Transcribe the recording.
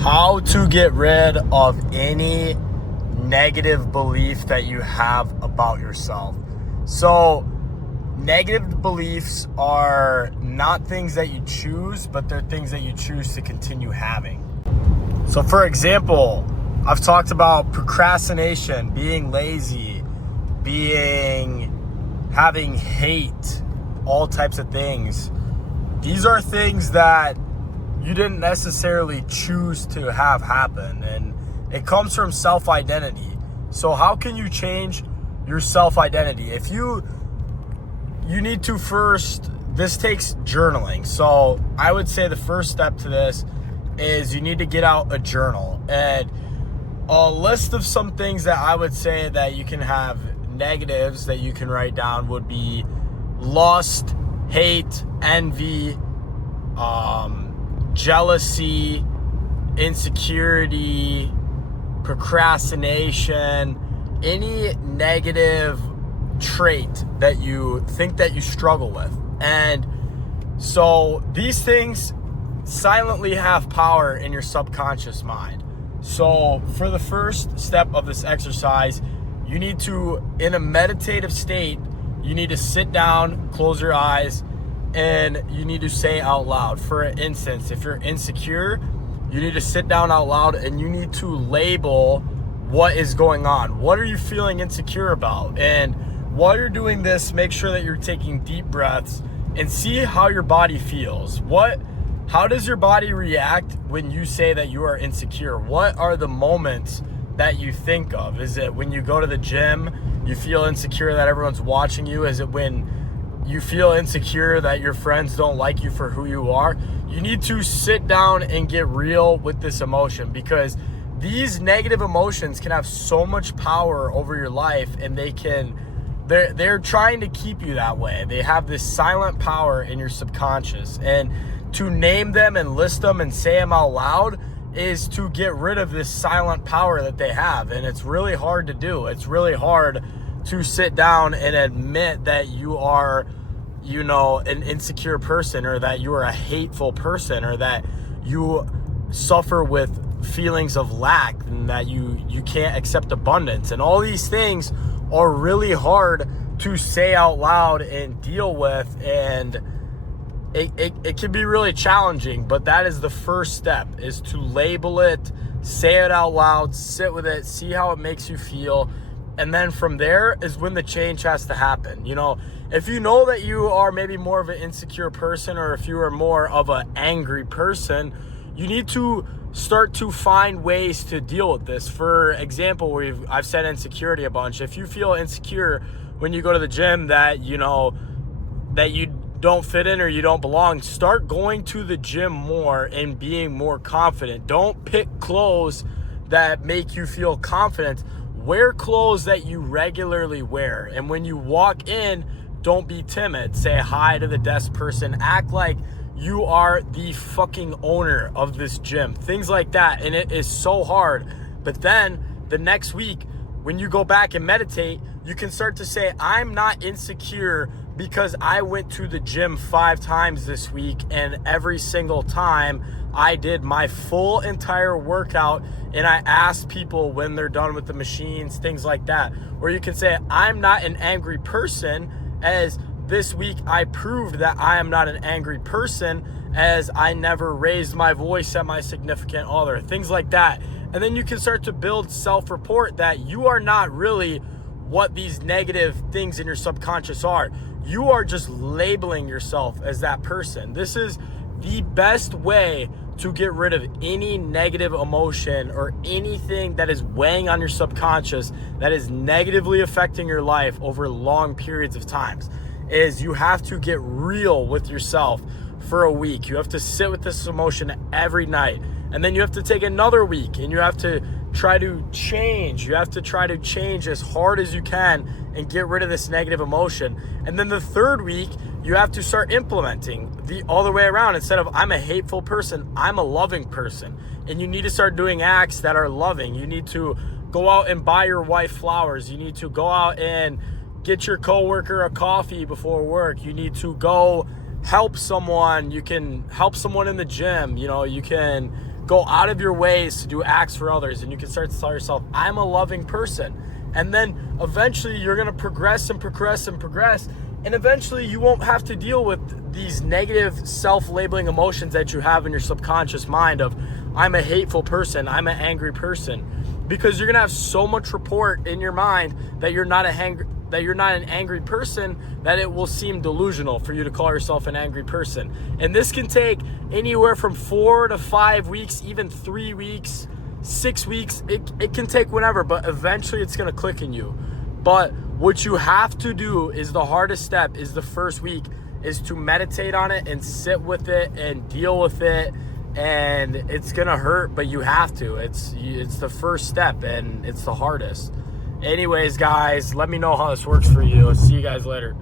How to get rid of any negative belief that you have about yourself. So, negative beliefs are not things that you choose, but they're things that you choose to continue having. So, for example, I've talked about procrastination, being lazy, having hate, all types of things. These are things that you didn't necessarily choose to have happen, and it comes from self-identity. So how can you change your self-identity? If you need to first, this takes journaling. So I would say the first step to this is you need to get out a journal, and a list of some things that I would say that you can have negatives that you can write down would be lust, hate, envy, jealousy, insecurity, procrastination, any negative trait that you think that you struggle with. And so these things silently have power in your subconscious mind. So for the first step of this exercise, you need to, in a meditative state, you need to sit down, close your eyes, and you need to say out loud. For instance, if you're insecure, you need to sit down out loud and you need to label what is going on. What are you feeling insecure about? And while you're doing this, make sure that you're taking deep breaths and see how your body feels. How does your body react when you say that you are insecure? What are the moments that you think of? Is it when you go to the gym, you feel insecure that everyone's watching you? Is it when you feel insecure that your friends don't like you for who you are? You need to sit down and get real with this emotion, because these negative emotions can have so much power over your life, and they're trying to keep you that way. They have this silent power in your subconscious, and to name them and list them and say them out loud is to get rid of this silent power that they have. And it's really hard to do. It's really hard to sit down and admit that you are, an insecure person, or that you are a hateful person, or that you suffer with feelings of lack, and that you can't accept abundance. And all these things are really hard to say out loud and deal with, and it can be really challenging. But that is the first step, is to label it, say it out loud, sit with it, see how it makes you feel. And then from there is when the change has to happen. If you know that you are maybe more of an insecure person, or if you are more of an angry person, you need to start to find ways to deal with this. For example, I've said insecurity a bunch. If you feel insecure when you go to the gym that you don't fit in or you don't belong, start going to the gym more and being more confident. Don't pick clothes that make you feel confident. Wear clothes that you regularly wear. And when you walk in, don't be timid. Say hi to the desk person. Act like you are the fucking owner of this gym. Things like that. And it is so hard. But then the next week, when you go back and meditate, you can start to say, I'm not insecure because I went to the gym 5 times this week, and every single time I did my full entire workout, and I asked people when they're done with the machines, things like that. Or you can say, I'm not an angry person, as this week I proved that I am not an angry person, as I never raised my voice at my significant other, things like that. And then you can start to build self-report that you are not really what these negative things in your subconscious are. You are just labeling yourself as that person. This is the best way to get rid of any negative emotion or anything that is weighing on your subconscious that is negatively affecting your life over long periods of times. Is you have to get real with yourself for a week. You have to sit with this emotion every night. And then you have to take another week and you have to try to change. You have to try to change as hard as you can and get rid of this negative emotion. And then the third week, you have to start implementing the all the way around. Instead of I'm a hateful person, I'm a loving person. And you need to start doing acts that are loving. You need to go out and buy your wife flowers. You need to go out and get your coworker a coffee before work. You need to go help someone. You can help someone in the gym. You can go out of your ways to do acts for others, and you can start to tell yourself, I'm a loving person. And then eventually you're going to progress and progress and progress. And eventually you won't have to deal with these negative self-labeling emotions that you have in your subconscious mind of, I'm a hateful person, I'm an angry person. Because you're going to have so much rapport in your mind that you're not an angry person, that it will seem delusional for you to call yourself an angry person. And this can take anywhere from 4 to 5 weeks, even 3 weeks, 6 weeks. It can take whenever, but eventually it's going to click in you. But what you have to do is the hardest step is the first week, is to meditate on it and sit with it and deal with it. And it's going to hurt, but you have to. It's the first step, and it's the hardest. Anyways, guys, let me know how this works for you. See you guys later.